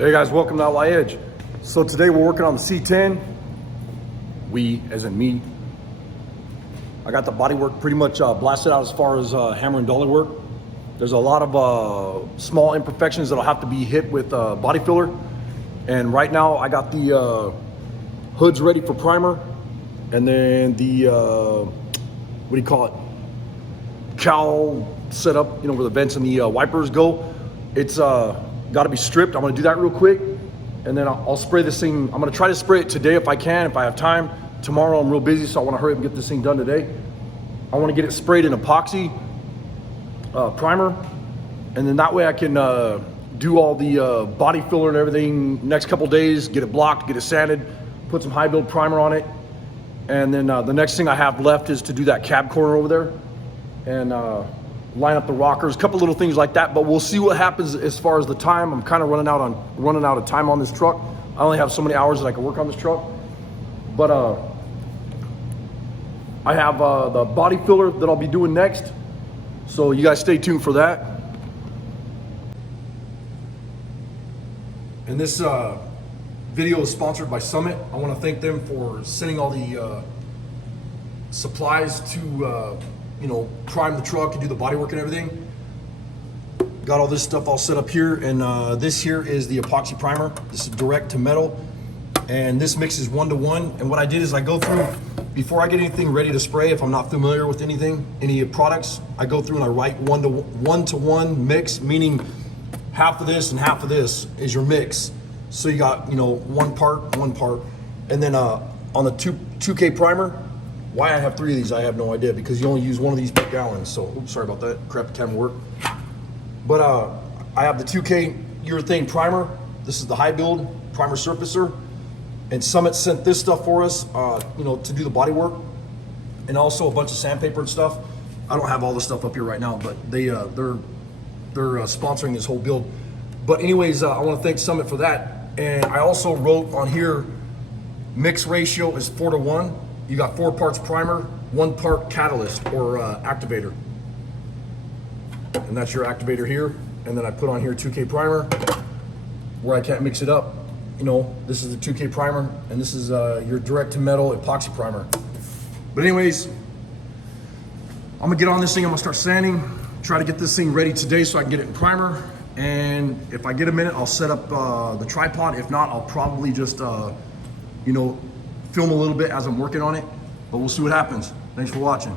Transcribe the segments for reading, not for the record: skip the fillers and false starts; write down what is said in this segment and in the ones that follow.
Hey guys, welcome to Outlaw Edge. So today we're working on the C-10. We, as in me. I got the bodywork pretty much blasted out as far as hammer and dolly work. There's a lot of small imperfections that'll have to be hit with body filler. And right now I got the hoods ready for primer. And then the, what do you call it? Cowl set up, where the vents and the wipers go. It's got to be stripped. I'm going to do that real quick, and then I'll spray this thing. I'm going to try to spray it today if I can, if I have time. Tomorrow I'm real busy, so I want to hurry up and get this thing done today. I want to get it sprayed in epoxy primer, and then that way I can do all the body filler and everything next couple days, get it blocked, get it sanded, put some high build primer on it, and then the next thing I have left is to do that cab corner over there and line up the rockers, a couple little things like that, but we'll see what happens as far as the time. I'm kind of running out of time on this truck. I only have so many hours that I can work on this truck, but I have the body filler that I'll be doing next, so you guys stay tuned for that. And this video is sponsored by Summit. I want to thank them for sending all the supplies to prime the truck and do the body work and everything. Got all this stuff all set up here, and this here is the epoxy primer. This is direct to metal, and this mixes 1-to-1. And what I did is I go through, before I get anything ready to spray, if I'm not familiar with any products, I go through and I write 1-to-1 mix, meaning half of this and half of this is your mix. So you got, one part, and then on the 2K primer, why I have 3 of these, I have no idea, because you only use one of these per gallon. So, oops, sorry about that, crap time work. But I have the 2K urethane primer. This is the high build primer surfacer. And Summit sent this stuff for us, to do the body work, and also a bunch of sandpaper and stuff. I don't have all the stuff up here right now, but they're sponsoring this whole build. But anyways, I want to thank Summit for that. And I also wrote on here, mix ratio is 4-to-1. You got 4 parts primer, 1 part catalyst or activator. And that's your activator here. And then I put on here 2K primer where I can't mix it up. This is the 2K primer, and this is your direct to metal epoxy primer. But anyways, I'm gonna get on this thing. I'm gonna start sanding, try to get this thing ready today so I can get it in primer. And if I get a minute, I'll set up the tripod. If not, I'll probably just, film a little bit as I'm working on it, but we'll see what happens. Thanks for watching.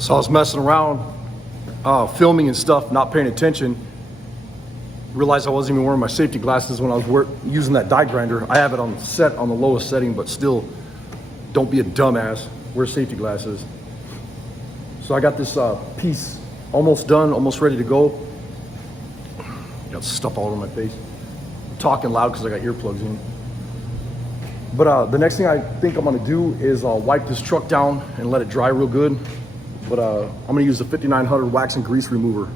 So I was messing around, filming and stuff, not paying attention. Realized I wasn't even wearing my safety glasses when I was using that die grinder. I have it on set on the lowest setting, but still, don't be a dumbass. Wear safety glasses. So I got this piece almost done, almost ready to go. Got stuff all over my face. I'm talking loud because I got earplugs in. But the next thing I think I'm gonna do is wipe this truck down and let it dry real good. But I'm gonna use the 5900 wax and grease remover.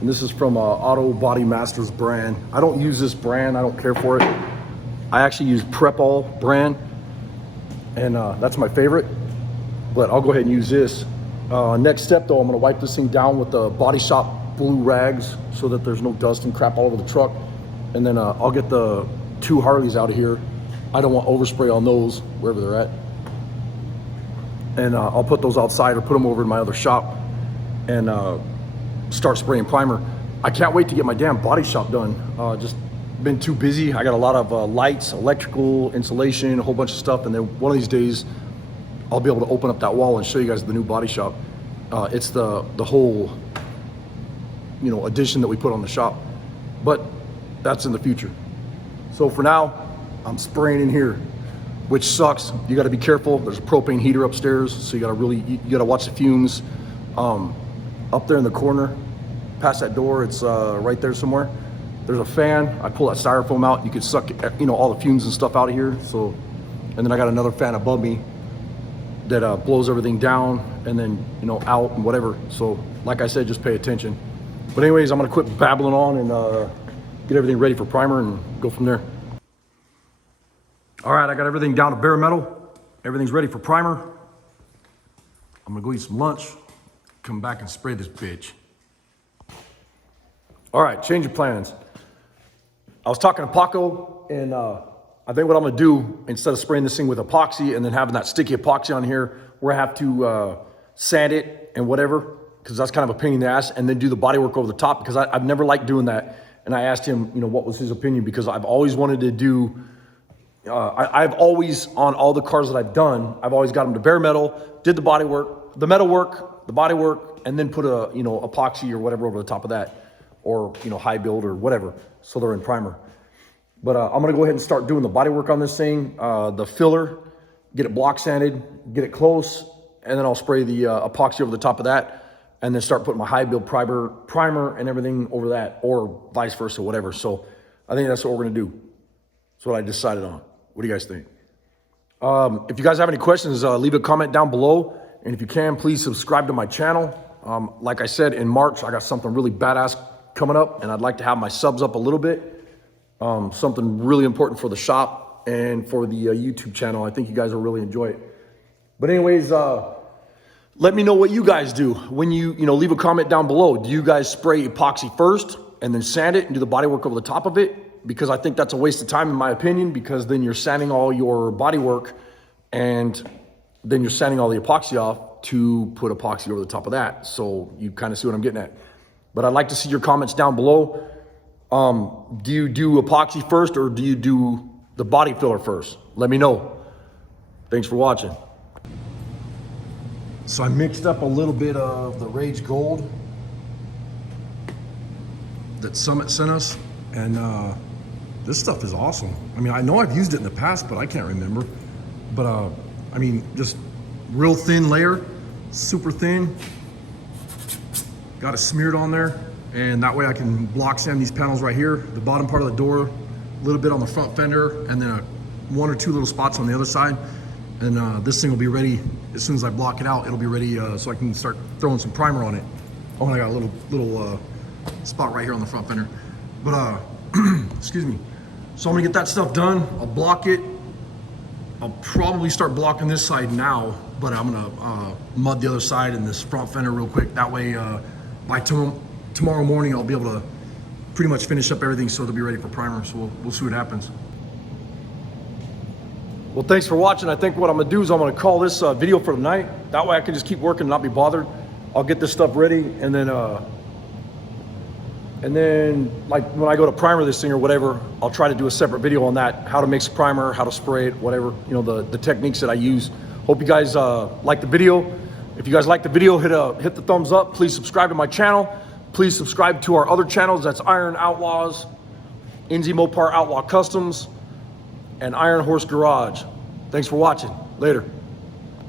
And this is from Auto Body Masters brand. I don't use this brand, I don't care for it. I actually use Preparatory brand, and that's my favorite. But I'll go ahead and use this. Next step though, I'm gonna wipe this thing down with the Body Shop blue rags so that there's no dust and crap all over the truck. And then I'll get the 2 Harleys out of here. I don't want overspray on those, wherever they're at. And I'll put those outside or put them over in my other shop and start spraying primer. I can't wait to get my damn body shop done. Just been too busy. I got a lot of lights, electrical, insulation, a whole bunch of stuff. And then one of these days, I'll be able to open up that wall and show you guys the new body shop. It's the whole, addition that we put on the shop. But that's in the future. So for now, I'm spraying in here, which sucks. You gotta be careful. There's a propane heater upstairs, so you gotta watch the fumes. Up there in the corner, past that door, it's right there somewhere. There's a fan. I pull that styrofoam out. You can suck, all the fumes and stuff out of here. So, and then I got another fan above me that blows everything down and then, out and whatever. So, like I said, just pay attention. But anyways, I'm gonna quit babbling on and get everything ready for primer and go from there. All right, I got everything down to bare metal. Everything's ready for primer. I'm gonna go eat some lunch, come back and spray this bitch. All right, change of plans. I was talking to Paco, and I think what I'm gonna do, instead of spraying this thing with epoxy and then having that sticky epoxy on here, we're gonna have to sand it and whatever, because that's kind of a pain in the ass, and then do the body work over the top, because I've never liked doing that. And I asked him, what was his opinion, because I've always wanted to do, I've always, on all the cars that I've done, I've always got them to bare metal, did the body work, the metal work, the body work, and then put a, epoxy or whatever over the top of that, or, high build or whatever, so they're in primer. But I'm gonna go ahead and start doing the body work on this thing, the filler, get it block sanded, get it close, and then I'll spray the epoxy over the top of that, and then start putting my high build primer and everything over that, or vice versa, whatever. So I think that's what we're gonna do. That's what I decided on. What do you guys think? If you guys have any questions, leave a comment down below. And if you can, please subscribe to my channel. Like I said, in March, I got something really badass coming up, and I'd like to have my subs up a little bit. Something really important for the shop and for the YouTube channel. I think you guys will really enjoy it. But anyways, let me know what you guys do. When you leave a comment down below. Do you guys spray epoxy first and then sand it and do the body work over the top of it? Because I think that's a waste of time, in my opinion, because then you're sanding all your body work and then you're sanding all the epoxy off to put epoxy over the top of that. So you kind of see what I'm getting at. But I'd like to see your comments down below. Do you do epoxy first, or do you do the body filler first? Let me know. Thanks for watching. So I mixed up a little bit of the Rage Gold that Summit sent us, and this stuff is awesome. I mean, I know I've used it in the past, but I can't remember. But I mean, just real thin layer, super thin. Got it smeared on there, and that way I can block sand these panels right here, the bottom part of the door, a little bit on the front fender, and then 1 or 2 little spots on the other side. And this thing will be ready as soon as I block it out. It'll be ready so I can start throwing some primer on it. Oh, and I got a little spot right here on the front fender. But excuse me. So I'm gonna get that stuff done. I'll block it. I'll probably start blocking this side now, but I'm gonna mud the other side and this front fender real quick. That way, by tomorrow morning, I'll be able to pretty much finish up everything so it'll be ready for primer. So we'll see what happens. Well, thanks for watching. I think what I'm gonna do is I'm gonna call this video for tonight. That way I can just keep working and not be bothered. I'll get this stuff ready, and then like when I go to primer this thing or whatever, I'll try to do a separate video on that, how to mix primer, how to spray it, whatever, the techniques that I use. Hope you guys like the video. If you guys like the video, hit the thumbs up. Please subscribe to my channel. Please subscribe to our other channels. That's Iron Outlaws, NZ Mopar Outlaw Customs, and Iron Horse Garage. Thanks for watching. Later.